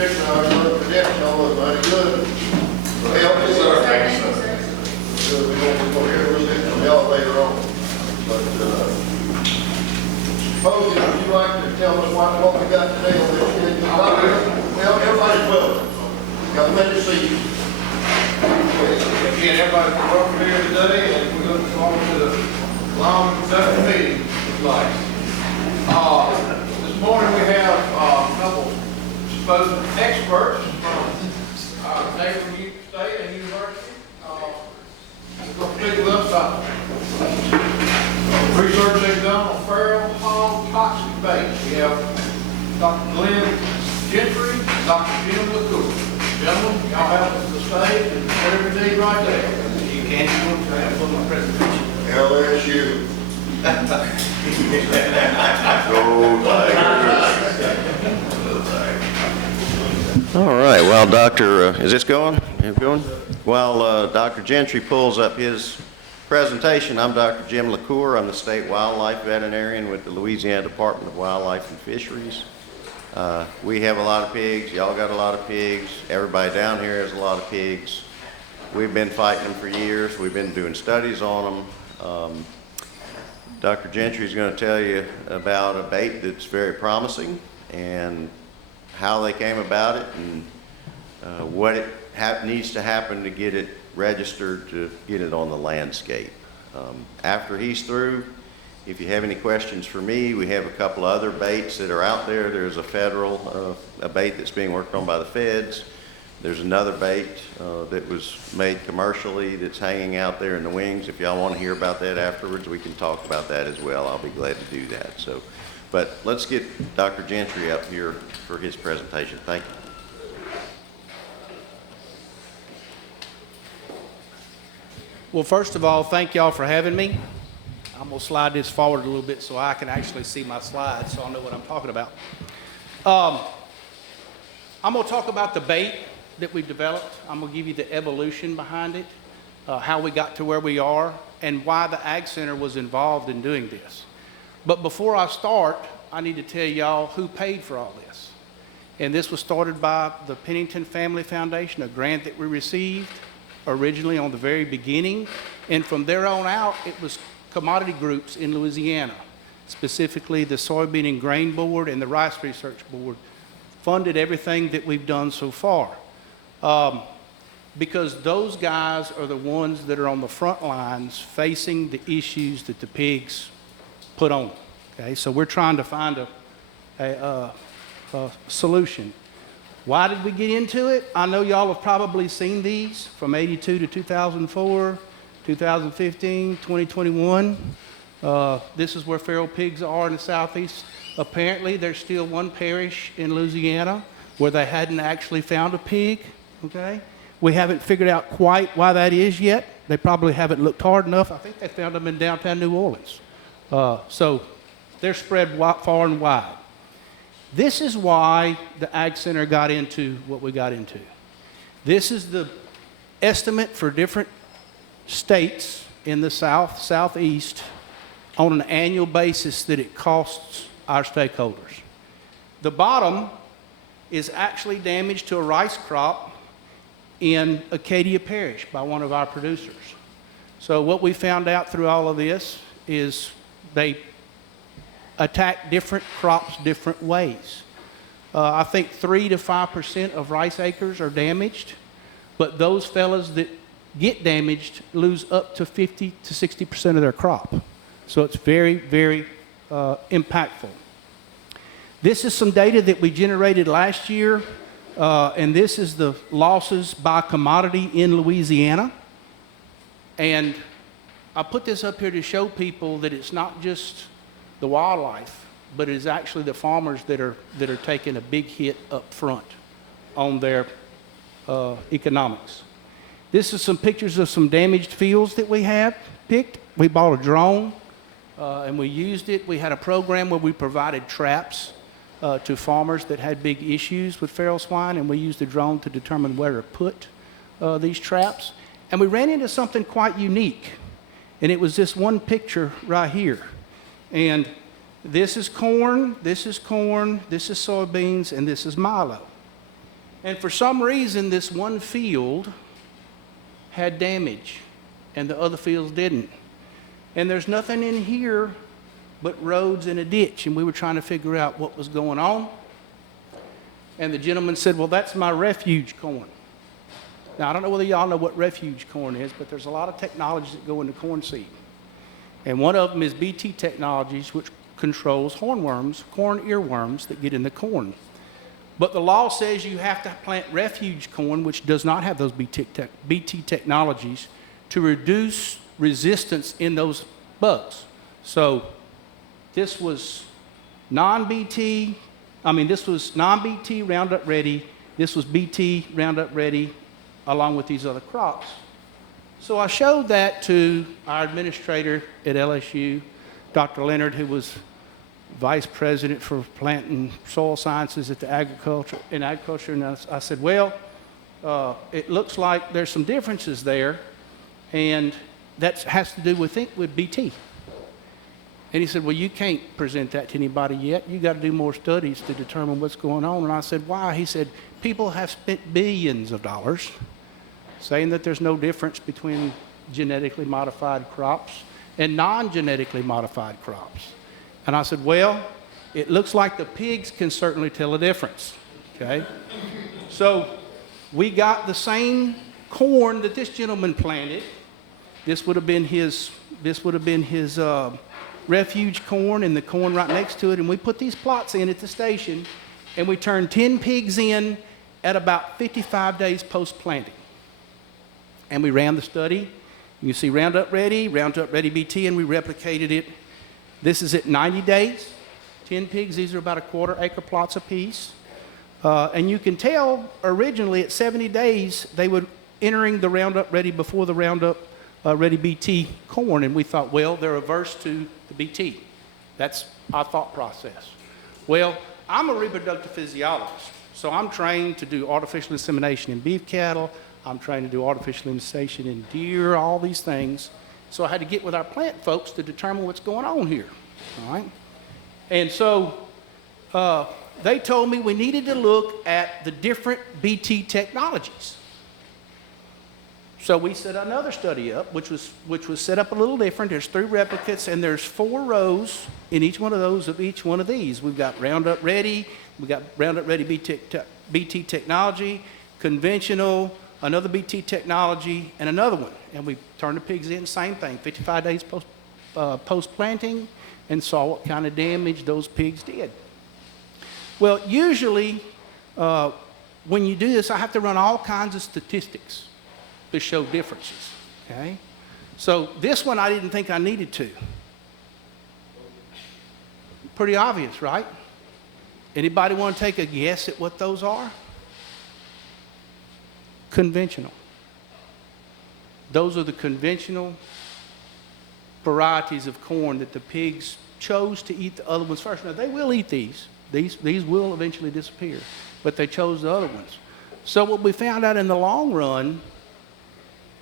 particular, our work for them, y'all was mighty good. Well, Yes, sir. Thank you, sir. we're gonna hear a little bit from y'all later on. But, Posey, would you like to tell us what we got today on this schedule? Well, everybody's welcome. Got many seats. Again, everybody, welcome here today, and we look forward to the long and productive meeting, if you like. This morning we have a couple supposed experts from our neighboring state and university. We're going to speak with us about research they've done on feral hog toxic baits. We have Dr. Glenn Gentry and Dr. Jim LaCour. Gentlemen, y'all have the stage and whatever you need right there. You can't look to have my presentation. LSU. All right, well, is this going? Is it going? While Dr. Gentry pulls up his presentation, I'm Dr. Jim LaCour. I'm the state wildlife veterinarian with the Louisiana Department of Wildlife and Fisheries. We have a lot of pigs. Y'all got a lot of pigs. Everybody down here has a lot of pigs. We've been fighting them for years. We've been doing studies on them. Dr. Gentry is going to tell you about a bait that's very promising and how they came about it and what it needs to happen to get it registered, to get it on the landscape. After he's through, if you have any questions for me, we have a couple other baits that are out there. There's a federal a bait that's being worked on by the feds. There's another bait that was made commercially that's hanging out there in the wings. If y'all want to hear about that afterwards, we can talk about that as well. I'll be glad to do that. So, but let's get Dr. Gentry up here for his presentation. Thank you. Well, first of all, thank y'all for having me. I'm going to slide this forward a little bit so I can actually see my slides so I know what I'm talking about. I'm going to talk about the bait that we developed. I'm going to give you the evolution behind it, how we got to where we are, and why the Ag Center was involved in doing this. But before I start, I need to tell y'all who paid for all this. And this was started by the Pennington Family Foundation, a grant that we received originally on the very beginning. And from there on out, it was commodity groups in Louisiana, specifically the Soybean and Grain Board and the Rice Research Board, funded everything that we've done so far. Because those guys are the ones that are on the front lines facing the issues that the pigs put on. Okay, so we're trying to find a solution. Why did we get into it? I know y'all have probably seen these from 82 to 2004, 2015, 2021. This is where feral pigs are in the southeast. Apparently, there's still one parish in Louisiana where they hadn't actually found a pig, okay? We haven't figured out quite why that is yet. They probably haven't looked hard enough. I think they found them in downtown New Orleans. So they're spread far and wide. This is why the Ag Center got into what we got into. This is the estimate for different states in the South, Southeast on an annual basis that it costs our stakeholders. The bottom is actually damage to a rice crop in Acadia Parish by one of our producers. So what we found out through all of this is they attack different crops different ways. I think 3 to 5% of rice acres are damaged, but those fellas that get damaged lose up to 50 to 60% of their crop. So it's very, very impactful. This is some data that we generated last year, and this is the losses by commodity in Louisiana. And I put this up here to show people that it's not just the wildlife, but it is actually the farmers that are taking a big hit up front on their economics. This is some pictures of some damaged fields that we have picked. We bought a drone and we used it. We had a program where we provided traps to farmers that had big issues with feral swine, and we used the drone to determine where to put these traps. And we ran into something quite unique, and it was this one picture right here. And this is corn, this is soybeans, and this is milo. And for some reason, this one field had damage, and the other fields didn't. And there's nothing in here but roads and a ditch, and we were trying to figure out what was going on. And the gentleman said, well, that's my refuge corn. Now, I don't know whether y'all know what refuge corn is, but there's a lot of technologies that go into corn seed. And one of them is BT Technologies, which controls hornworms, corn earworms that get in the corn. But the law says you have to plant refuge corn, which does not have those BT technologies, to reduce resistance in those bugs. So this was non-BT Roundup Ready. This was BT Roundup Ready along with these other crops. So I showed that to our administrator at LSU, Dr. Leonard, who was vice president for plant and soil sciences at the agriculture. And I said, well, it looks like there's some differences there, and that has to do with BT. And he said, well, you can't present that to anybody yet. You got to do more studies to determine what's going on. And I said, why? He said, people have spent billions of dollars saying that there's no difference between genetically modified crops and non-genetically modified crops. And I said, well, it looks like the pigs can certainly tell a difference, okay? So we got the same corn that this gentleman planted. This would have been his refuge corn and the corn right next to it. And we put these plots in at the station, and we turned 10 pigs in at about 55 days post-planting. And we ran the study. You see Roundup Ready BT, and we replicated it. This is at 90 days, 10 pigs. These are about a quarter-acre plots apiece. And you can tell originally at 70 days, they were entering the Roundup Ready before the Roundup Ready BT corn. And we thought, well, they're averse to the BT. That's our thought process. Well, I'm a reproductive physiologist, so I'm trained to do artificial insemination in beef cattle. I'm trying to do artificial insemination in deer, all these things. So I had to get with our plant folks to determine what's going on here, all right? And so they told me we needed to look at the different BT technologies. So we set another study up, which was set up a little different. There's 3 replicates, and there's 4 rows in each one of those of each one of these. We've got Roundup Ready, we've got Roundup Ready BT technology, conventional, another BT technology, and another one. And we turned the pigs in, same thing, 55 days post-planting, and saw what kind of damage those pigs did. Well, usually, when you do this, I have to run all kinds of statistics to show differences, okay? So this one I didn't think I needed to. Pretty obvious, right? Anybody want to take a guess at what those are? Conventional. Those are the conventional varieties of corn that the pigs chose to eat the other ones first. Now, they will eat these. These will eventually disappear, but they chose the other ones. So what we found out in the long run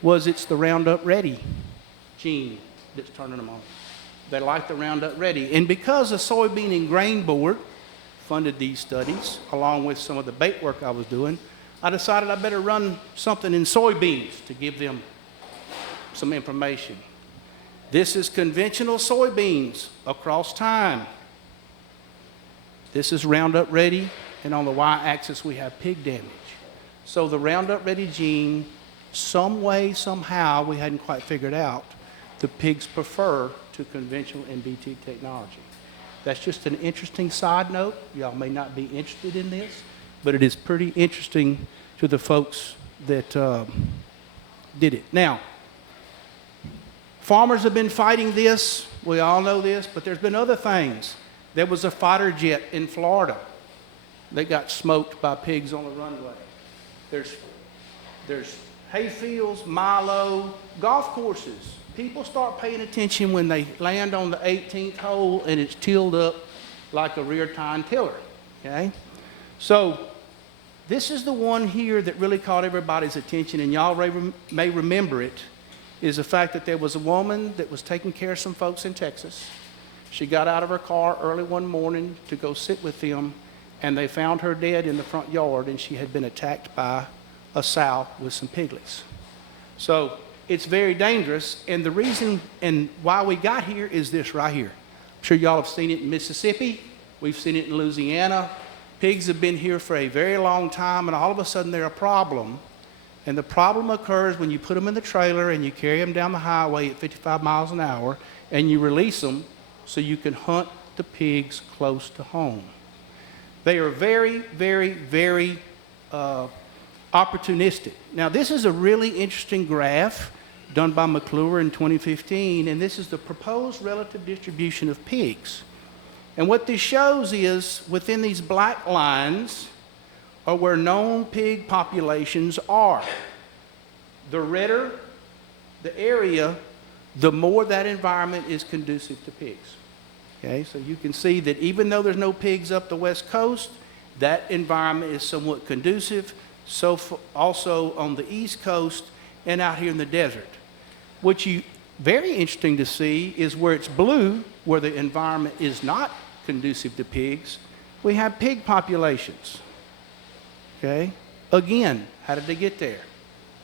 was it's the Roundup Ready gene that's turning them on. They like the Roundup Ready. And because the Soybean and Grain Board funded these studies, along with some of the bait work I was doing, I decided I better run something in soybeans to give them some information. This is conventional soybeans across time. This is Roundup Ready, and on the y-axis we have pig damage. So the Roundup Ready gene, some way, somehow, we hadn't quite figured out, the pigs prefer to conventional and BT technology. That's just an interesting side note. Y'all may not be interested in this, but it is pretty interesting to the folks that did it. Now, farmers have been fighting this. We all know this, but there's been other things. There was a fighter jet in Florida that got smoked by pigs on the runway. There's hay fields, milo, golf courses. People start paying attention when they land on the 18th hole and it's tilled up like a rear tine tiller, okay? So this is the one here that really caught everybody's attention, and y'all may remember it, is the fact that there was a woman that was taking care of some folks in Texas. She got out of her car early one morning to go sit with them, and they found her dead in the front yard, and she had been attacked by a sow with some piglets. So it's very dangerous, and the reason and why we got here is this right here. I'm sure y'all have seen it in Mississippi. We've seen it in Louisiana. Pigs have been here for a very long time, and all of a sudden they're a problem. And the problem occurs when you put them in the trailer and you carry them down the highway at 55 miles an hour, and you release them so you can hunt the pigs close to home. They are very, very, very opportunistic. Now, this is a really interesting graph done by McClure in 2015, and this is the proposed relative distribution of pigs. And what this shows is within these black lines are where known pig populations are. The redder the area, the more that environment is conducive to pigs. Okay, so you can see that even though there's no pigs up the West Coast, that environment is somewhat conducive. So also on the East Coast and out here in the desert. What you very interesting to see is where it's blue, where the environment is not conducive to pigs, we have pig populations. Okay? Again, how did they get there?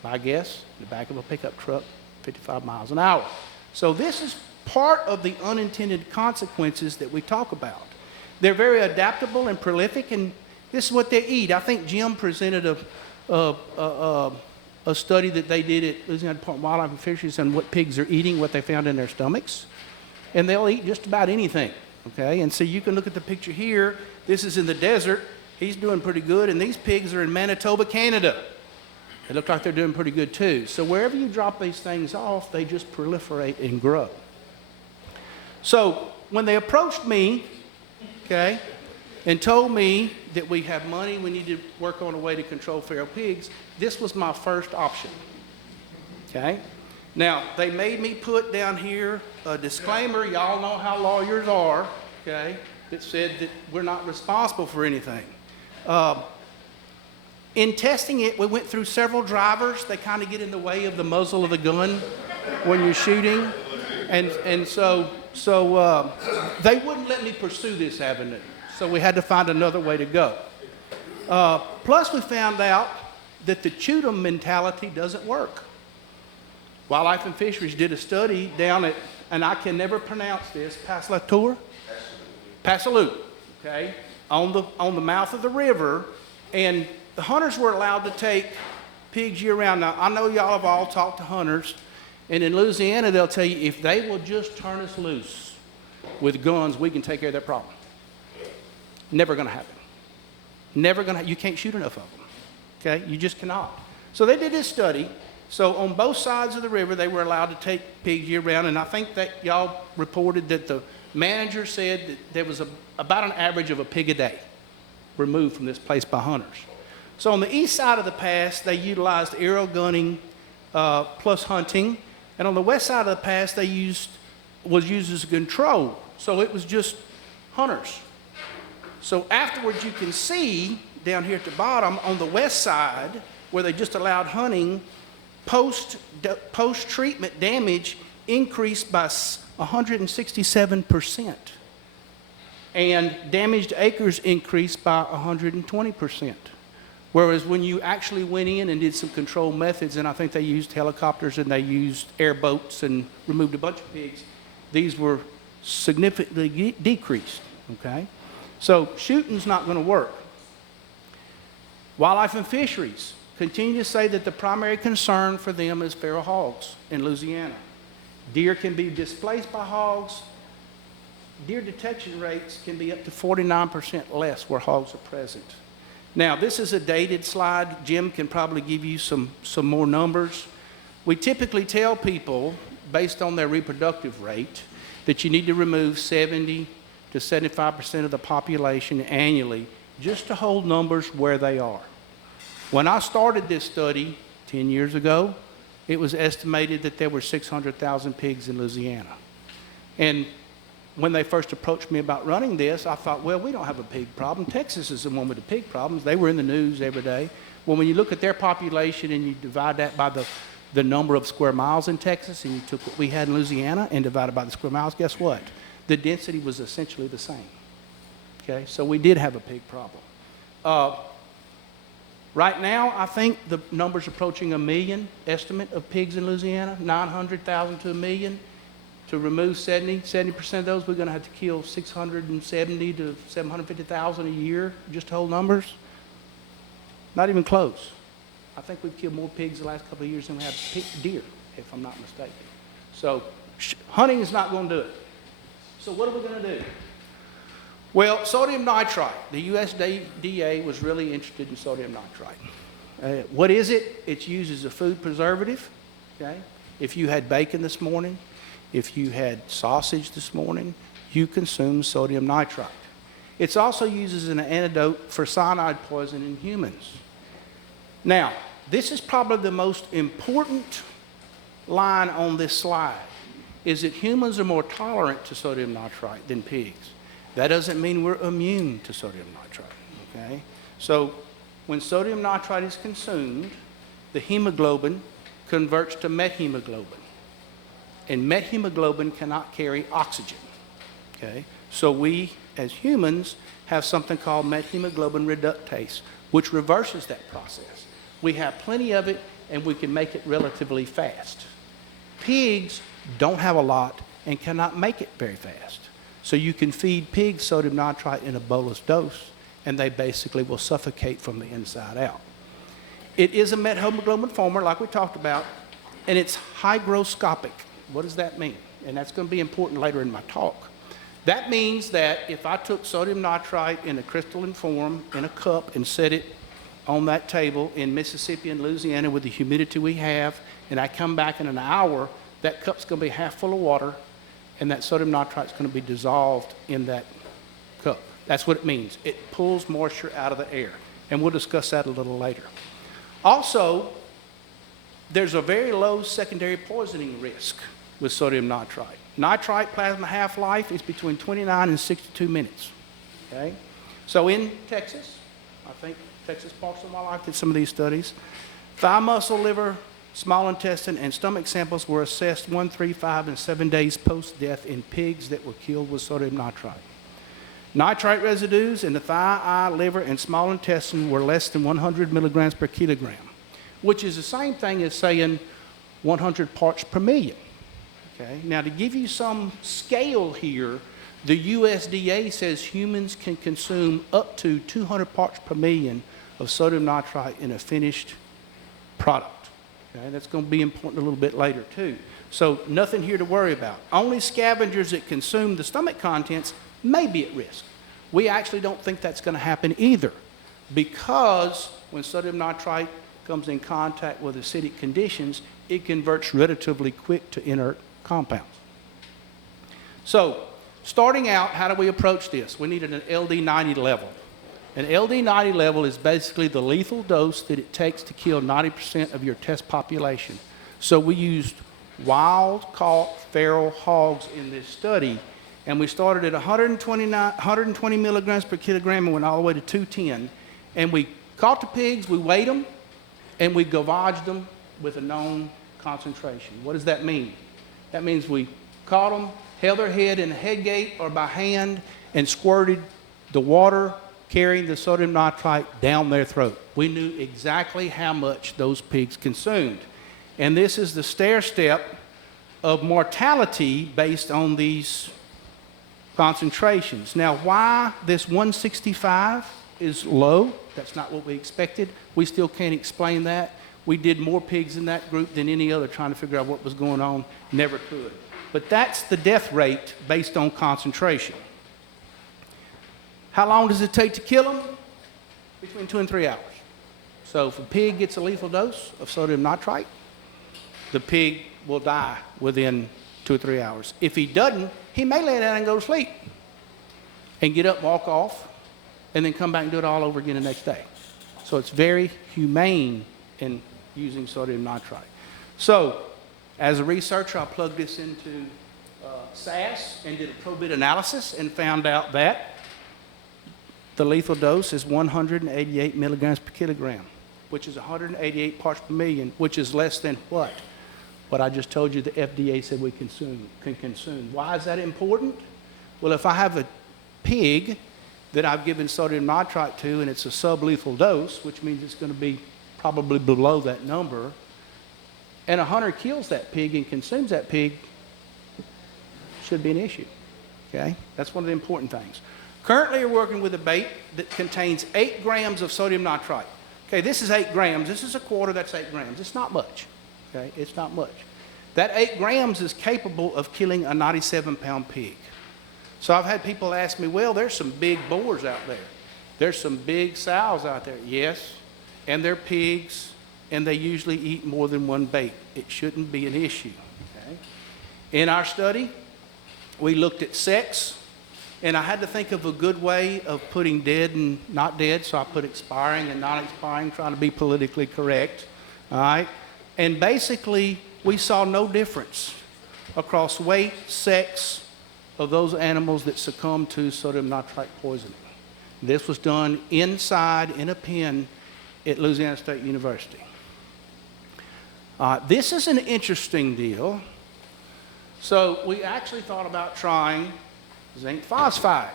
My guess, the back of a pickup truck, 55 miles an hour. So this is part of the unintended consequences that we talk about. They're very adaptable and prolific, and this is what they eat. I think Jim presented a study that they did at Louisiana Department of Wildlife and Fisheries on what pigs are eating, what they found in their stomachs. And they'll eat just about anything, okay? And so you can look at the picture here. This is in the desert. He's doing pretty good, and these pigs are in Manitoba, Canada. They look like they're doing pretty good too. So wherever you drop these things off, they just proliferate and grow. So when they approached me, okay, and told me that we have money, we need to work on a way to control feral pigs, this was my first option, okay? Now, they made me put down here a disclaimer, y'all know how lawyers are, okay, that said that we're not responsible for anything. In testing it, we went through several drivers. They kind of get in the way of the muzzle of the gun when you're shooting. And so they wouldn't let me pursue this avenue. So we had to find another way to go. Plus, we found out that the shoot 'em mentality doesn't work. Wildlife and Fisheries did a study down at, and I can never pronounce this, Passalut, okay, on the mouth of the river, and the hunters were allowed to take pigs year-round. Now, I know y'all have all talked to hunters, and in Louisiana, they'll tell you, if they will just turn us loose with guns, we can take care of that problem. Never going to happen. Never going to. You can't shoot enough of them. Okay, you just cannot. So they did this study. So on both sides of the river, they were allowed to take pigs year-round, and I think that y'all reported that the manager said that there was about an average of a pig a day removed from this place by hunters. So on the east side of the pass, they utilized arrow gunning plus hunting, and on the west side of the pass, they was used as a control. So it was just hunters. So afterwards, you can see down here at the bottom on the west side, where they just allowed hunting, post-treatment damage increased by 167%, and damaged acres increased by 120%. Whereas when you actually went in and did some control methods, and I think they used helicopters and they used airboats and removed a bunch of pigs, these were significantly decreased, okay? So shooting's not going to work. Wildlife and Fisheries continue to say that the primary concern for them is feral hogs in Louisiana. Deer can be displaced by hogs. Deer detection rates can be up to 49% less where hogs are present. Now, this is a dated slide. Jim can probably give you some more numbers. We typically tell people, based on their reproductive rate, that you need to remove 70 to 75% of the population annually just to hold numbers where they are. When I started this study 10 years ago, it was estimated that there were 600,000 pigs in Louisiana. And when they first approached me about running this, I thought, well, we don't have a pig problem. Texas is the one with the pig problems. They were in the news every day. Well, when you look at their population and you divide that by the number of square miles in Texas, and you took what we had in Louisiana and divided by the square miles, guess what? The density was essentially the same. Okay, so we did have a pig problem. Right now, I think the number's approaching 1 million estimate of pigs in Louisiana, 900,000 to 1 million. To remove 70% of those, we're going to have to kill 670 to 750,000 a year, just whole numbers. Not even close. I think we've killed more pigs the last couple of years than we have deer, if I'm not mistaken. So hunting is not going to do it. So what are we going to do? Well, sodium nitrite. The USDA was really interested in sodium nitrite. What is it? It's used as a food preservative. Okay? If you had bacon this morning, if you had sausage this morning, you consume sodium nitrite. It's also used as an antidote for cyanide poison in humans. Now, this is probably the most important line on this slide, is that humans are more tolerant to sodium nitrite than pigs. That doesn't mean we're immune to sodium nitrite, okay? So when sodium nitrite is consumed, the hemoglobin converts to methemoglobin. And methemoglobin cannot carry oxygen, okay? So we, as humans, have something called methemoglobin reductase, which reverses that process. We have plenty of it, and we can make it relatively fast. Pigs don't have a lot and cannot make it very fast. So you can feed pigs sodium nitrite in a bolus dose, and they basically will suffocate from the inside out. It is a methemoglobin former, like we talked about, and it's hygroscopic. What does that mean? And that's going to be important later in my talk. That means that if I took sodium nitrite in a crystalline form in a cup and set it on that table in Mississippi and Louisiana with the humidity we have, and I come back in an hour, that cup's going to be half full of water, and that sodium nitrite is going to be dissolved in that cup. That's what it means. It pulls moisture out of the air, and we'll discuss that a little later. Also, there's a very low secondary poisoning risk with sodium nitrite. Nitrite plasma half-life is between 29 and 62 minutes, okay? So in Texas, I think Texas Parks and Wildlife did some of these studies, thigh muscle, liver, small intestine, and stomach samples were assessed 1, 3, 5, and 7 days post-death in pigs that were killed with sodium nitrite. Nitrite residues in the thigh, eye, liver, and small intestine were less than 100 milligrams per kilogram, which is the same thing as saying 100 parts per million. Okay? Now, to give you some scale here, the USDA says humans can consume up to 200 parts per million of sodium nitrite in a finished product. Okay? That's going to be important a little bit later, too. So nothing here to worry about. Only scavengers that consume the stomach contents may be at risk. We actually don't think that's going to happen either, because when sodium nitrite comes in contact with acidic conditions, it converts relatively quick to inert compounds. So, starting out, how do we approach this? We needed an LD90 level. An LD90 level is basically the lethal dose that it takes to kill 90% of your test population. So we used wild-caught feral hogs in this study, and we started at 120 milligrams per kilogram and went all the way to 210. And we caught the pigs, we weighed them, and we gavaged them with a known concentration. What does that mean? That means we caught them, held their head in a head gate or by hand, and squirted the water carrying the sodium nitrite down their throat. We knew exactly how much those pigs consumed. And this is the stair step of mortality based on these concentrations. Now, why this 165 is low, that's not what we expected. We still can't explain that. We did more pigs in that group than any other trying to figure out what was going on. Never could. But that's the death rate based on concentration. How long does it take to kill them? Between 2 and 3 hours. So if a pig gets a lethal dose of sodium nitrite, the pig will die within 2 or 3 hours. If he doesn't, he may lay down and go to sleep and get up, walk off, and then come back and do it all over again the next day. So it's very humane in using sodium nitrite. So as a researcher, I plugged this into SAS and did a probit analysis and found out that the lethal dose is 188 milligrams per kilogram, which is 188 parts per million, which is less than what? What I just told you the FDA said we can consume. Why is that important? Well, if I have a pig that I've given sodium nitrite to, and it's a sublethal dose, which means it's going to be probably below that number, and a hunter kills that pig and consumes that pig, should be an issue. Okay? That's one of the important things. Currently, we're working with a bait that contains 8 grams of sodium nitrite. Okay, this is 8 grams. This is a quarter, that's 8 grams. It's not much. Okay, it's not much. That 8 grams is capable of killing a 97-pound pig. So I've had people ask me, well, there's some big boars out there. There's some big sows out there. Yes, and they're pigs, and they usually eat more than one bait. It shouldn't be an issue. Okay? In our study, we looked at sex, and I had to think of a good way of putting dead and not dead, so I put expiring and not expiring, trying to be politically correct. All right? And basically, we saw no difference across weight, sex, of those animals that succumbed to sodium nitrite poisoning. This was done inside in a pen at Louisiana State University. This is an interesting deal. So we actually thought about trying zinc phosphide.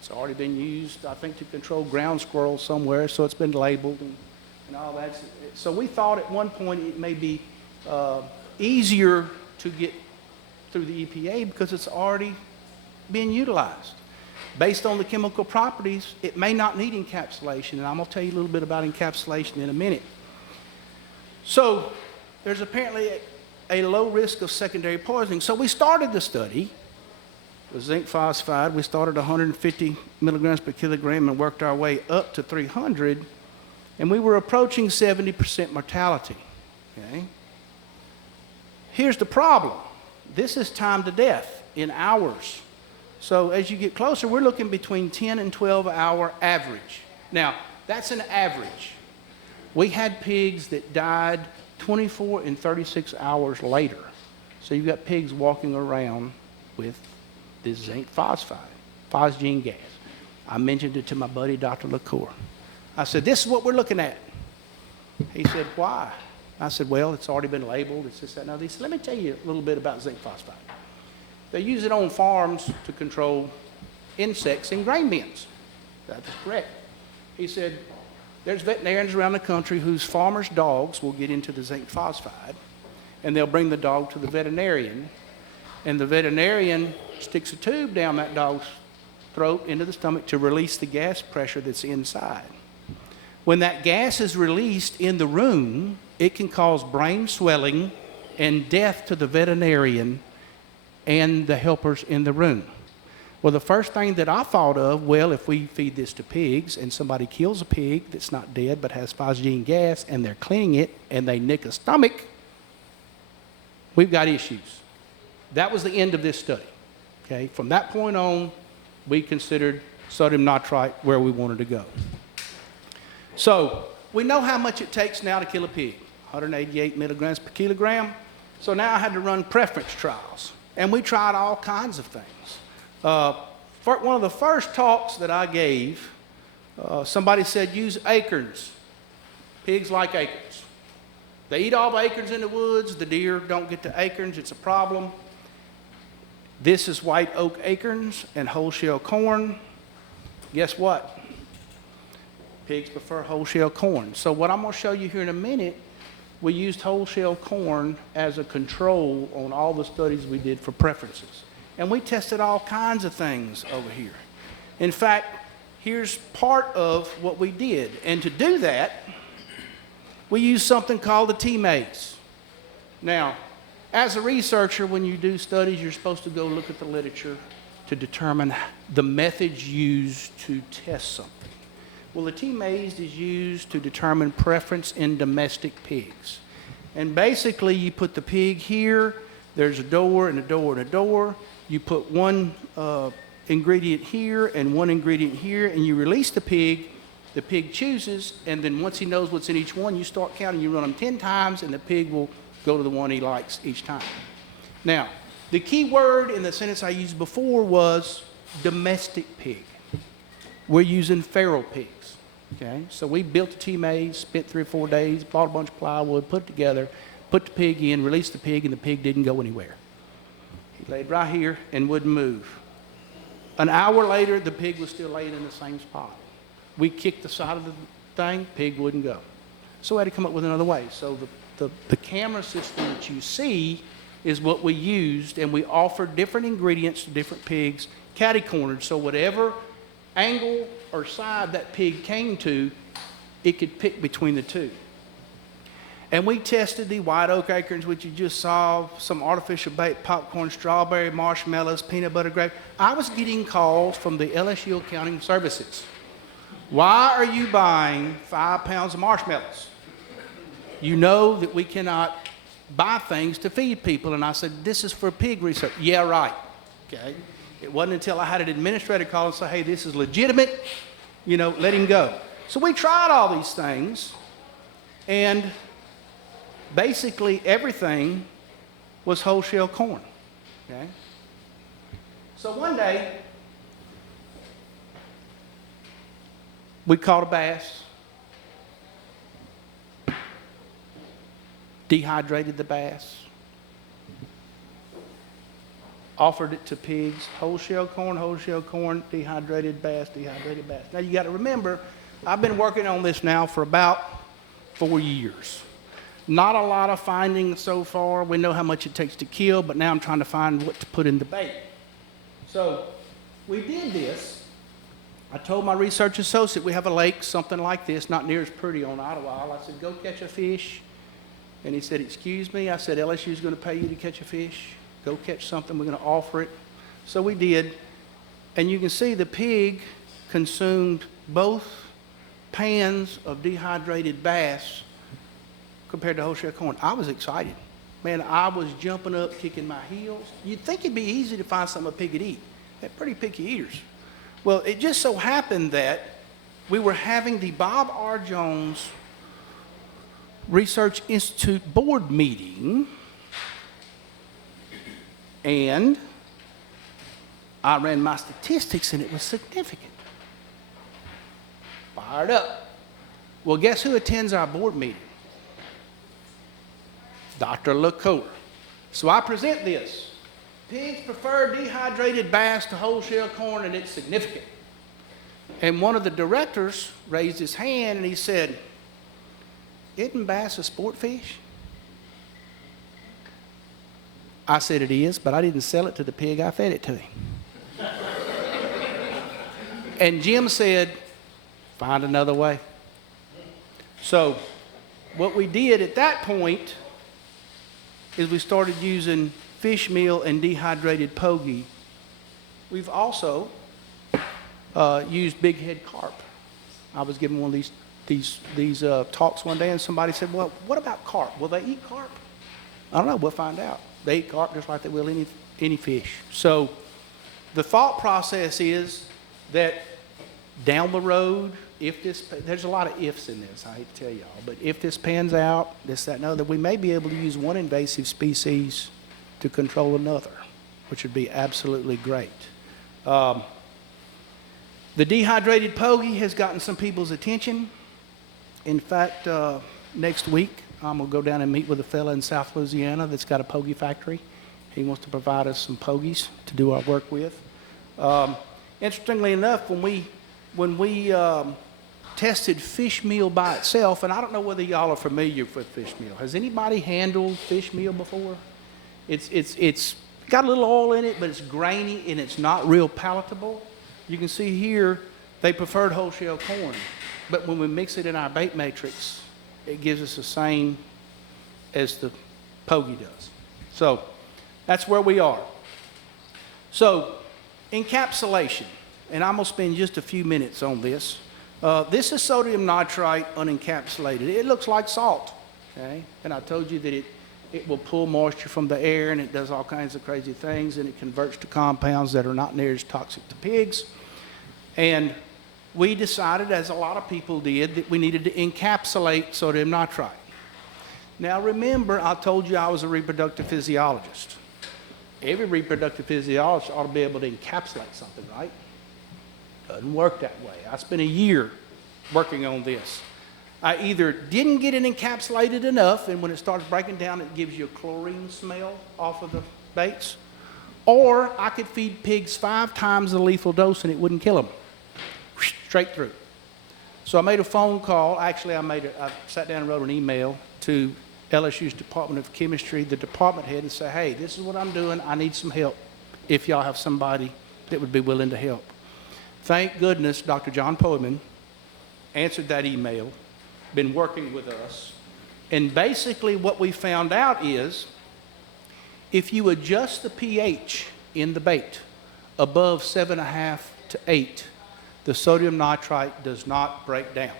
It's already been used, I think, to control ground squirrels somewhere, so it's been labeled and all that. So we thought at one point it may be easier to get through the EPA because it's already being utilized. Based on the chemical properties, it may not need encapsulation, and I'm going to tell you a little bit about encapsulation in a minute. So there's apparently a low risk of secondary poisoning. So we started the study with zinc phosphide. We started 150 milligrams per kilogram and worked our way up to 300, and we were approaching 70% mortality. Okay? Here's the problem. This is time to death in hours. So as you get closer, we're looking between 10 and 12 hour average. Now, that's an average. We had pigs that died 24 and 36 hours later. So you've got pigs walking around with this zinc phosphide, phosgene gas. I mentioned it to my buddy, Dr. LaCour. I said, this is what we're looking at. He said, why? I said, well, it's already been labeled. It's this, that, and other. He said, let me tell you a little bit about zinc phosphide. They use it on farms to control insects in grain bins. That's correct. He said, there's veterinarians around the country whose farmers' dogs will get into the zinc phosphide, and they'll bring the dog to the veterinarian, and the veterinarian sticks a tube down that dog's throat into the stomach to release the gas pressure that's inside. When that gas is released in the room, it can cause brain swelling and death to the veterinarian and the helpers in the room. Well, the first thing that I thought of, well, if we feed this to pigs and somebody kills a pig that's not dead but has phosgene gas and they're cleaning it and they nick a stomach, we've got issues. That was the end of this study. Okay? From that point on, we considered sodium nitrite where we wanted to go. So we know how much it takes now to kill a pig, 188 milligrams per kilogram. So now I had to run preference trials, and we tried all kinds of things. One of the first talks that I gave, somebody said use acorns. Pigs like acorns. They eat all the acorns in the woods. The deer don't get the acorns. It's a problem. This is white oak acorns and whole shell corn. Guess what? Pigs prefer whole shell corn. So what I'm going to show you here in a minute, we used whole shell corn as a control on all the studies we did for preferences. And we tested all kinds of things over here. In fact, here's part of what we did. And to do that, we used something called the T-maze. Now, as a researcher, when you do studies, you're supposed to go look at the literature to determine the methods used to test something. Well, the T-maze is used to determine preference in domestic pigs. And basically, you put the pig here, there's a door and a door and a door. You put one ingredient here and one ingredient here, and you release the pig chooses, and then once he knows what's in each one, you start counting. You run them 10 times, and the pig will go to the one he likes each time. Now, the key word in the sentence I used before was domestic pig. We're using feral pigs, okay? So we built a T-maze, spent 3 or 4 days, bought a bunch of plywood, put it together, put the pig in, released the pig, and the pig didn't go anywhere. He laid right here and wouldn't move. An hour later, the pig was still laying in the same spot. We kicked the side of the thing, pig wouldn't go. So we had to come up with another way. So the camera system that you see is what we used, and we offered different ingredients to different pigs, catty-cornered, so whatever angle or side that pig came to, it could pick between the two. And we tested the white oak acorns, which you just saw, some artificial bait, popcorn, strawberry, marshmallows, peanut butter grape. I was getting calls from the LSU Accounting Services. Why are you buying 5 pounds of marshmallows? You know that we cannot buy things to feed people. And I said, this is for pig research. Yeah, right. Okay. It wasn't until I had an administrator call and say, hey, this is legitimate, you know, let him go. So we tried all these things, and basically everything was whole shell corn. Okay. So one day, we caught a bass, dehydrated the bass, offered it to pigs, whole shell corn, dehydrated bass. Now you got to remember, I've been working on this now for about 4 years. Not a lot of findings so far. We know how much it takes to kill, but now I'm trying to find what to put in the bait. So we did this. I told my research associate, we have a lake, something like this, not near as pretty on Idlewild. I said, go catch a fish. And he said, excuse me? I said, LSU's going to pay you to catch a fish. Go catch something, we're going to offer it. So we did. And you can see the pig consumed both pans of dehydrated bass compared to whole shell corn. I was excited. Man, I was jumping up, kicking my heels. You'd think it'd be easy to find something a pig could eat. They're pretty picky eaters. Well, it just so happened that we were having the Bob R. Jones Research Institute board meeting, and I ran my statistics, and it was significant. Fired up. Well, guess who attends our board meeting? Dr. LaCour. So I present this. Pigs prefer dehydrated bass to whole shell corn, and it's significant. And one of the directors raised his hand and he said, isn't bass a sport fish? I said it is, but I didn't sell it to the pig, I fed it to him. And Jim said, find another way. So what we did at that point is we started using fish meal and dehydrated pogie. We've also used big head carp. I was given one of these talks one day, and somebody said, well, what about carp? Will they eat carp? I don't know, we'll find out. They eat carp just like they will any fish. So the thought process is that down the road, if this, there's a lot of ifs in this, I hate to tell y'all, but if this pans out, this, that, and other, we may be able to use one invasive species to control another, which would be absolutely great. The dehydrated pogie has gotten some people's attention. In fact, next week, I'm going to go down and meet with a fella in South Louisiana that's got a pogie factory. He wants to provide us some pogies to do our work with. Interestingly enough, when we tested fish meal by itself, and I don't know whether y'all are familiar with fish meal. Has anybody handled fish meal before? It's got a little oil in it, but it's grainy and it's not real palatable. You can see here they preferred whole shell corn, but when we mix it in our bait matrix, it gives us the same as the pogie does. So that's where we are. So encapsulation, and I'm going to spend just a few minutes on this. This is sodium nitrite unencapsulated. It looks like salt, okay? And I told you that it will pull moisture from the air, and it does all kinds of crazy things, and it converts to compounds that are not near as toxic to pigs. And we decided, as a lot of people did, that we needed to encapsulate sodium nitrite. Now remember, I told you I was a reproductive physiologist. Every reproductive physiologist ought to be able to encapsulate something, right? Doesn't work that way. I spent a year working on this. I either didn't get it encapsulated enough, and when it starts breaking down, it gives you a chlorine smell off of the baits, Or I could feed pigs 5 times the lethal dose and it wouldn't kill them. Straight through. So I made a phone call. Actually, I sat down and wrote an email to LSU's Department of Chemistry, the department head, and say, hey, this is what I'm doing. I need some help if y'all have somebody that would be willing to help. Thank goodness Dr. John Poeman answered that email, been working with us. And basically what we found out is if you adjust the pH in the bait above 7.5 to 8, the sodium nitrite does not break down.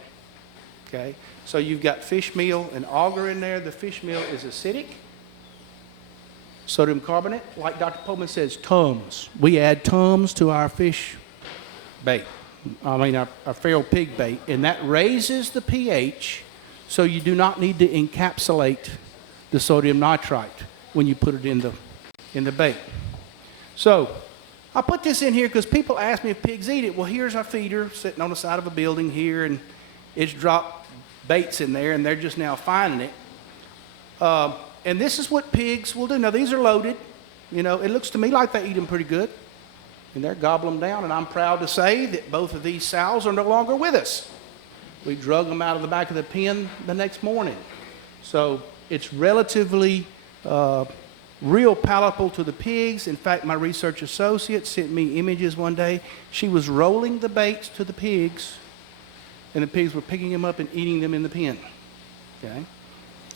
Okay? So you've got fish meal and auger in there. The fish meal is acidic. Sodium carbonate, like Dr. Poeman says, Tums. We add Tums to our fish bait. Our feral pig bait, and that raises the pH, so you do not need to encapsulate the sodium nitrite when you put it in the bait. So I put this in here because people ask me if pigs eat it. Well, here's our feeder sitting on the side of a building here, and it's dropped baits in there, and they're just now finding it. And this is what pigs will do. Now, these are loaded. You know, it looks to me like they eat them pretty good. And they're gobbling them down, and I'm proud to say that both of these sows are no longer with us. We drug them out of the back of the pen the next morning. So it's relatively real palatable to the pigs. In fact, my research associate sent me images one day. She was rolling the baits to the pigs, and the pigs were picking them up and eating them in the pen. Okay?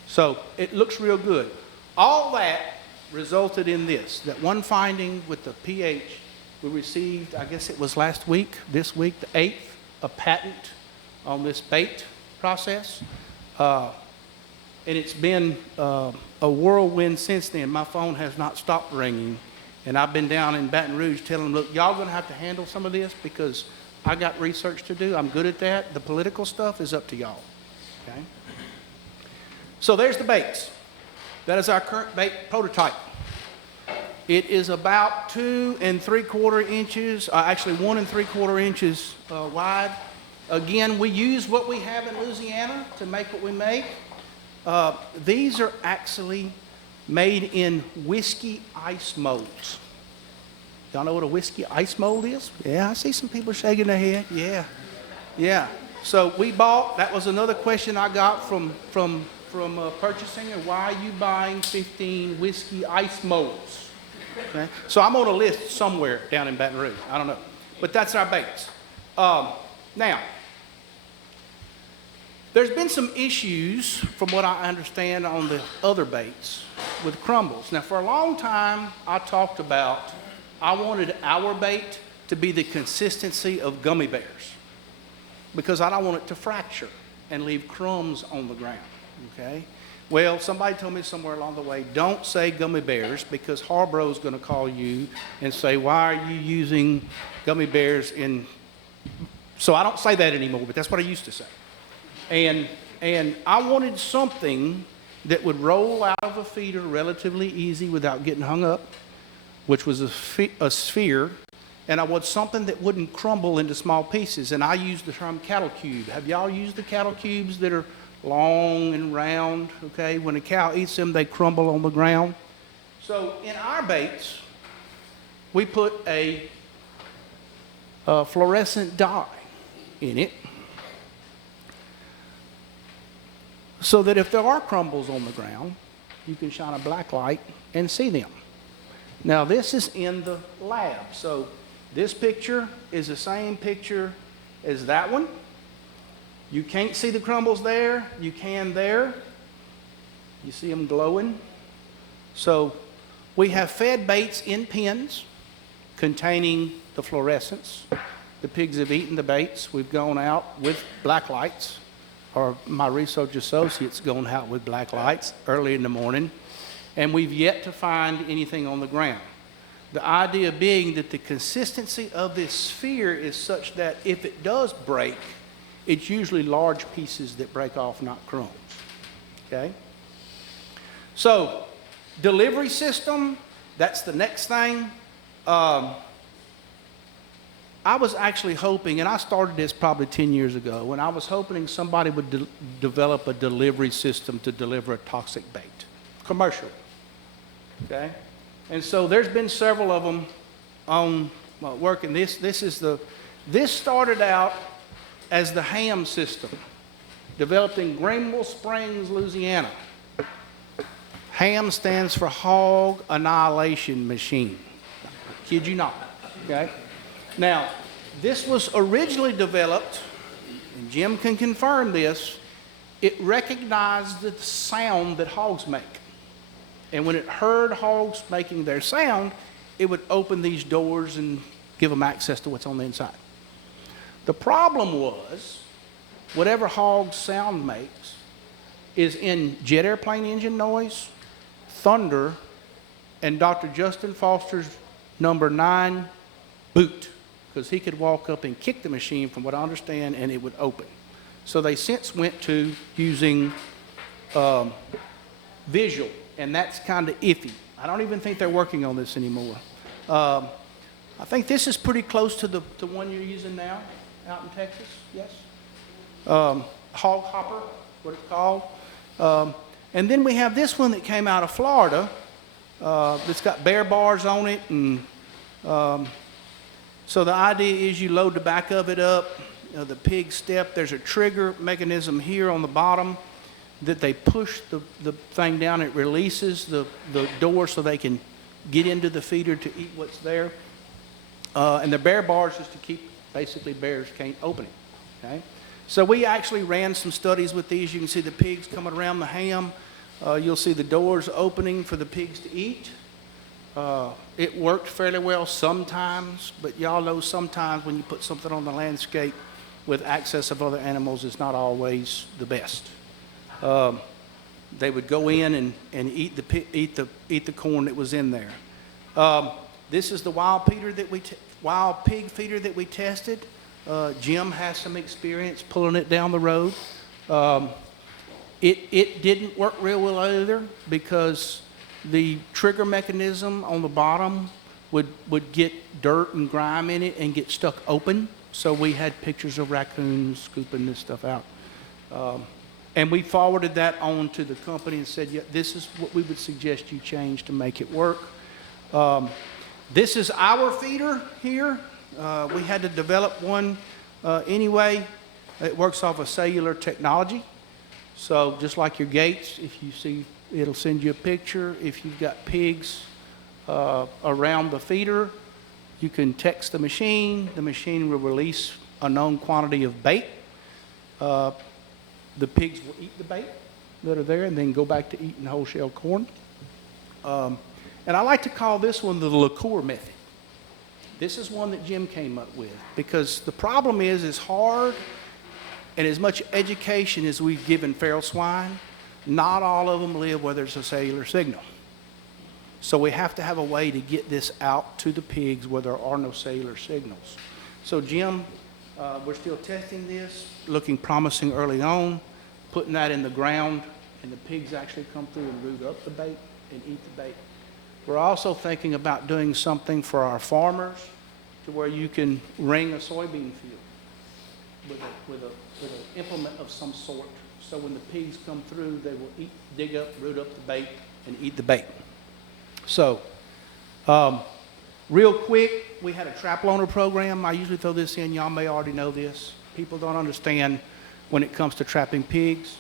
So it looks real good. All that resulted in this, that one finding with the pH. We received, I guess it was this week, the 8th, a patent on this bait process. And it's been a whirlwind since then. My phone has not stopped ringing. And I've been down in Baton Rouge telling them, look, y'all going to have to handle some of this because I got research to do. I'm good at that. The political stuff is up to y'all. Okay? So there's the baits. That is our current bait prototype. It is about 2 3/4 inches, actually 1 3/4 inches wide. Again, we use what we have in Louisiana to make what we make. These are actually made in whiskey ice molds. Y'all know what a whiskey ice mold is? Yeah, I see some people shaking their head. Yeah. So we bought, that was another question I got from purchasing, and why are you buying 15 whiskey ice molds? Okay. So I'm on a list somewhere down in Baton Rouge. I don't know. But that's our baits. Now, there's been some issues, from what I understand, on the other baits with crumbles. Now, for a long time, I talked about I wanted our bait to be the consistency of gummy bears because I don't want it to fracture and leave crumbs on the ground. Okay? Well, somebody told me somewhere along the way, don't say gummy bears because Harbrough's going to call you and say, why are you using gummy bears in... So I don't say that anymore, but that's what I used to say. And I wanted something that would roll out of a feeder relatively easy without getting hung up, which was a sphere, and I wanted something that wouldn't crumble into small pieces, and I used the term cattle cube. Have y'all used the cattle cubes that are long and round, okay? When a cow eats them, they crumble on the ground. So in our baits, we put a fluorescent dye in it so that if there are crumbles on the ground, you can shine a black light and see them. Now this is in the lab. So this picture is the same picture as that one. You can't see the crumbles there. You can there. You see them glowing. So we have fed baits in pens containing the fluorescents. The pigs have eaten the baits. We've gone out with black lights, or my research associates gone out with black lights early in the morning, and we've yet to find anything on the ground. The idea being that the consistency of this sphere is such that if it does break, it's usually large pieces that break off, not crumbs. Okay? So, delivery system, that's the next thing. I was actually hoping, and I started this probably 10 years ago, and I was hoping somebody would develop a delivery system to deliver a toxic bait, commercially. Okay? And so there's been several of them on working. This started out as the ham system, developed in Greenville Springs, Louisiana. HAM stands for Hog Annihilation Machine. Kid you not, okay? Now, this was originally developed, and Jim can confirm this, it recognized the sound that hogs make. And when it heard hogs making their sound, it would open these doors and give them access to what's on the inside. The problem was, whatever hog's sound makes is in jet airplane engine noise, thunder, and Dr. Justin Foster's number 9 boot, because he could walk up and kick the machine, from what I understand, and it would open. So they since went to using visual, and that's kind of iffy. I don't even think they're working on this anymore. I think this is pretty close to the one you're using now out in Texas, yes? Hog hopper, what it's called. And then we have this one that came out of Florida that's got bear bars on it. And so the idea is you load the back of it up, the pig step. There's a trigger mechanism here on the bottom that they push the thing down. It releases the door so they can get into the feeder to eat what's there. And the bear bars is to keep, basically bears can't open it, okay? So we actually ran some studies with these. You can see the pigs coming around the ham. You'll see the doors opening for the pigs to eat. It worked fairly well sometimes, but y'all know sometimes when you put something on the landscape with access of other animals, it's not always the best. They would go in and eat the corn that was in there. This is the wild pig feeder that we tested. Jim has some experience pulling it down the road. It didn't work real well either, because the trigger mechanism on the bottom would get dirt and grime in it and get stuck open. So we had pictures of raccoons scooping this stuff out. And we forwarded that on to the company and said, yeah, this is what we would suggest you change to make it work. This is our feeder here. We had to develop one anyway. It works off of cellular technology. So just like your gates, if you see, it'll send you a picture. If you've got pigs around the feeder, you can text the machine. The machine will release a known quantity of bait. The pigs will eat the bait that are there and then go back to eating whole shell corn. And I like to call this one the liqueur method. This is one that Jim came up with, because the problem is hard, and as much education as we've given feral swine, not all of them live where there's a cellular signal. So we have to have a way to get this out to the pigs where there are no cellular signals. So Jim, we're still testing this, looking promising early on, putting that in the ground, and the pigs actually come through and root up the bait and eat the bait. We're also thinking about doing something for our farmers to where you can ring a soybean field with an implement of some sort. So when the pigs come through, they will dig up, root up the bait, and eat the bait. So, real quick, we had a trap loaner program. I usually throw this in. Y'all may already know this. People don't understand when it comes to trapping pigs.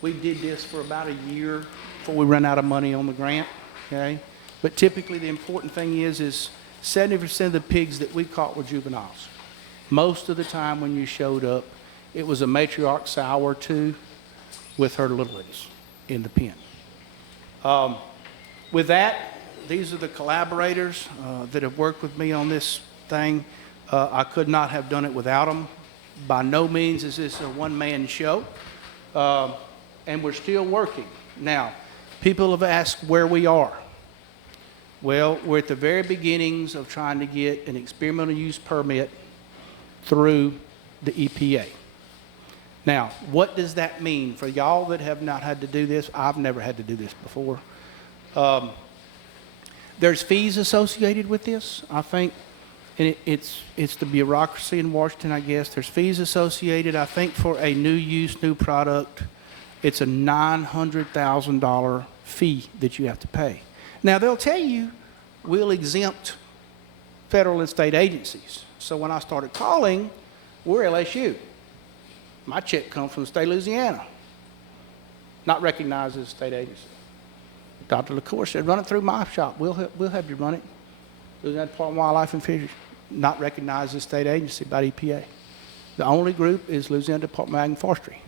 We did this for about a year before we ran out of money on the grant, okay? But typically the important thing is 70% of the pigs that we caught were juveniles. Most of the time when you showed up, it was a matriarch sow or two with her littlings in the pen. With that, these are the collaborators that have worked with me on this thing. I could not have done it without them. By no means is this a one-man show, and we're still working. Now, people have asked where we are. Well, we're at the very beginnings of trying to get an experimental use permit through the EPA. Now, what does that mean? For y'all that have not had to do this, I've never had to do this before. There's fees associated with this, I think, and it's the bureaucracy in Washington, I guess. There's fees associated. I think for a new use, new product, it's a $900,000 fee that you have to pay. Now, they'll tell you we'll exempt federal and state agencies. So when I started calling, we're LSU. My check comes from the state of Louisiana, not recognized as a state agency. Dr. LaCour said, run it through my shop. We'll have you run it. Louisiana Department of Wildlife and Fisheries, not recognized as a state agency by EPA. The only group is Louisiana Department of Ag and Forestry.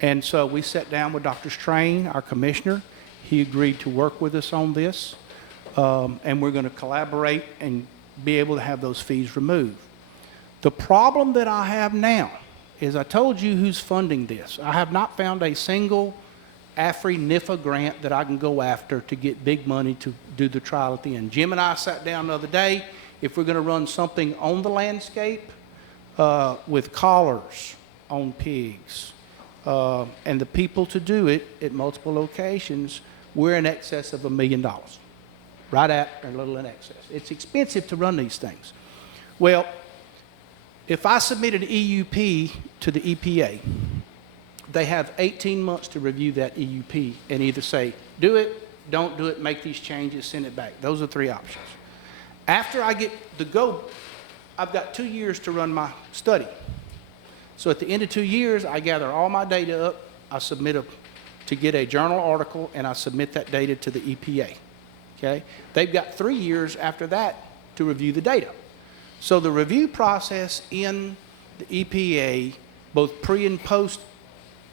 And so we sat down with Dr. Strain, our commissioner. He agreed to work with us on this, and we're going to collaborate and be able to have those fees removed. The problem that I have now is I told you who's funding this. I have not found a single AFRI-NIFA grant that I can go after to get big money to do the trial at the end. Jim and I sat down the other day. If we're going to run something on the landscape with collars on pigs, and the people to do it at multiple locations, we're in excess of $1 million. Right at or a little in excess. It's expensive to run these things. Well, if I submit an EUP to the EPA, they have 18 months to review that EUP and either say, do it, don't do it, make these changes, send it back. Those are 3 options. After I get the go, I've got 2 years to run my study. So at the end of 2 years, I gather all my data up, I submit to get a journal article, and I submit that data to the EPA. Okay? They've got 3 years after that to review the data. So the review process in the EPA, both pre and post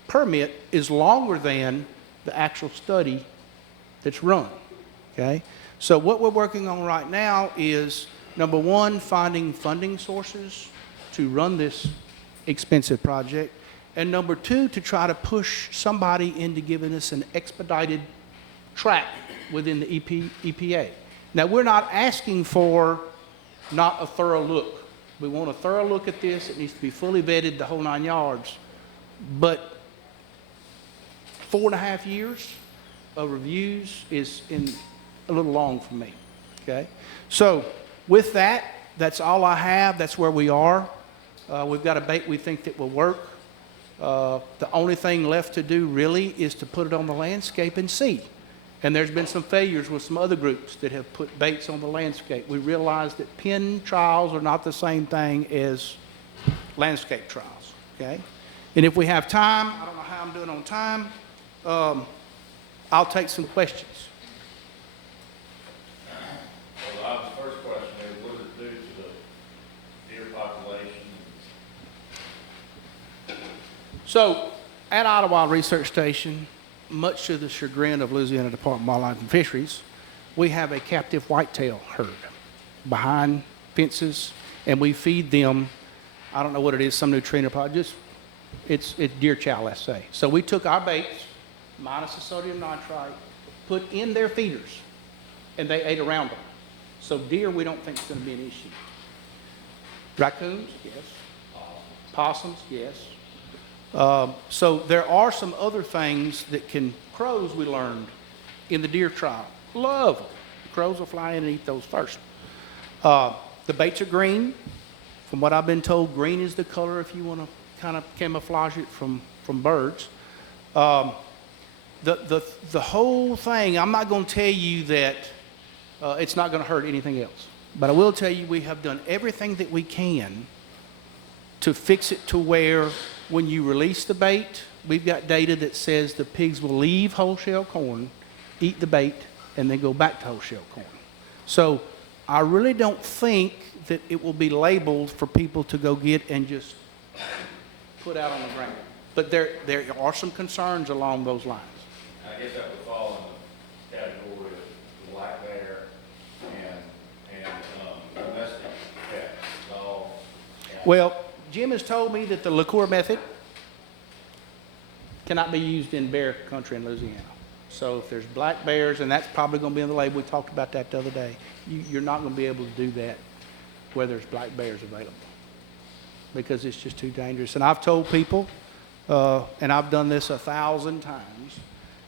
permit, is longer than the actual study that's run. Okay? So what we're working on right now is, number 1, finding funding sources to run this expensive project, and number 2, to try to push somebody into giving us an expedited track within the EPA. Now, we're not asking for not a thorough look. We want a thorough look at this. It needs to be fully vetted, the whole 9 yards. But 4.5 years of reviews is a little long for me, okay? So with that, that's all I have. That's where we are. We've got a bait we think that will work. The only thing left to do really is to put it on the landscape and see. And there's been some failures with some other groups that have put baits on the landscape. We realize that pen trials are not the same thing as landscape trials, okay? And if we have time, I don't know how I'm doing on time, I'll take some questions. Well, the first question is, what does it do to the deer population? So at Ottawa Research Station, much to the chagrin of Louisiana Department of Wildlife and Fisheries, we have a captive whitetail herd behind fences, and we feed them, I don't know what it is, some nutrient or product, it's deer chow, let's say. So we took our baits, minus the sodium nitrite, put in their feeders, and they ate around them. So deer, we don't think is going to be an issue. Raccoons, yes. Possums, yes. So there are some other things that can, crows we learned in the deer trial. Love them. Crows will fly in and eat those first. The baits are green. From what I've been told, green is the color if you want to kind of camouflage it from birds. The whole thing, I'm not going to tell you that it's not going to hurt anything else. But I will tell you we have done everything that we can to fix it to where when you release the bait, we've got data that says the pigs will leave whole shell corn, eat the bait, and then go back to whole shell corn. So I really don't think that it will be labeled for people to go get and just put out on the ground. But there are some concerns along those lines. I guess that would fall in the category of black bear and domestic pets, dogs. Well, Jim has told me that the liqueur method cannot be used in bear country in Louisiana. So if there's black bears, and that's probably going to be on the label, we talked about that the other day, you're not going to be able to do that where there's black bears available because it's just too dangerous. And I've told people, and I've done this 1,000 times,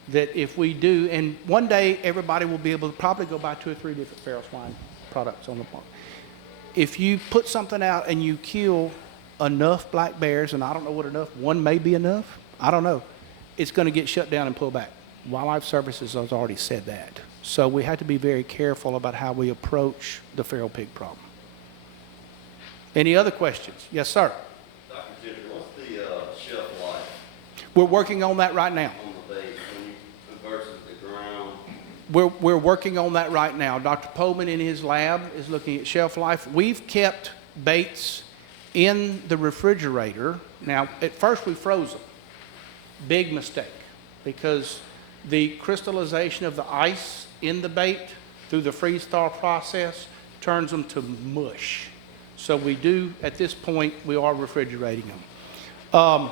that if we do, and one day everybody will be able to probably go buy 2 or 3 different feral swine products on the farm. If you put something out and you kill enough black bears, and I don't know what enough, 1 may be enough, I don't know, it's going to get shut down and pulled back. Wildlife Services has already said that. So we have to be very careful about how we approach the feral pig problem. Any other questions? Yes, sir. Dr. Gentry, what's the shelf life We're working on that right now. on the bait when you versus the ground? We're working on that right now. Dr. Pullman in his lab is looking at shelf life. We've kept baits in the refrigerator. Now, at first we froze them. Big mistake, because the crystallization of the ice in the bait through the freeze-thaw process turns them to mush. So we do, at this point, we are refrigerating them.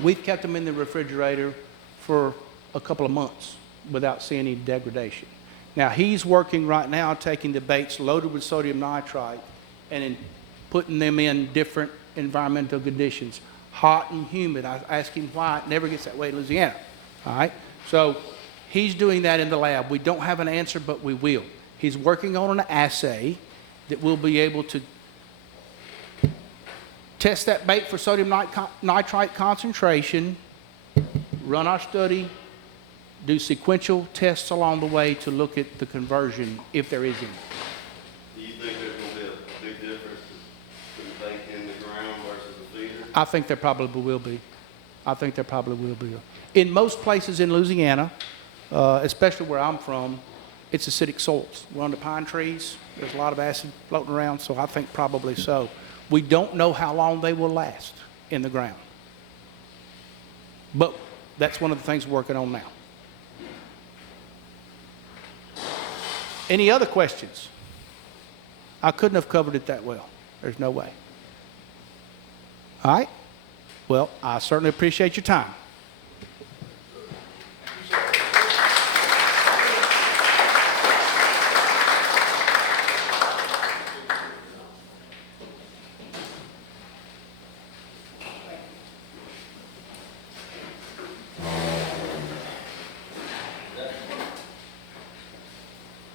We've kept them in the refrigerator for a couple of months without seeing any degradation. Now, he's working right now taking the baits loaded with sodium nitrite and putting them in different environmental conditions, hot and humid. I asked him why it never gets that way in Louisiana. All right? So he's doing that in the lab. We don't have an answer, but we will. He's working on an assay that we'll be able to test that bait for sodium nitrite concentration, run our study, do sequential tests along the way to look at the conversion, if there is any. Do you think there's going to be a big difference to the bait in the ground versus the feeder? I think there probably will be. I think there probably will be. In most places in Louisiana, especially where I'm from, it's acidic soils. We're under pine trees. There's a lot of acid floating around, so I think probably so. We don't know how long they will last in the ground. But that's one of the things we're working on now. Any other questions? I couldn't have covered it that well. There's no way. All right? Well, I certainly appreciate your time.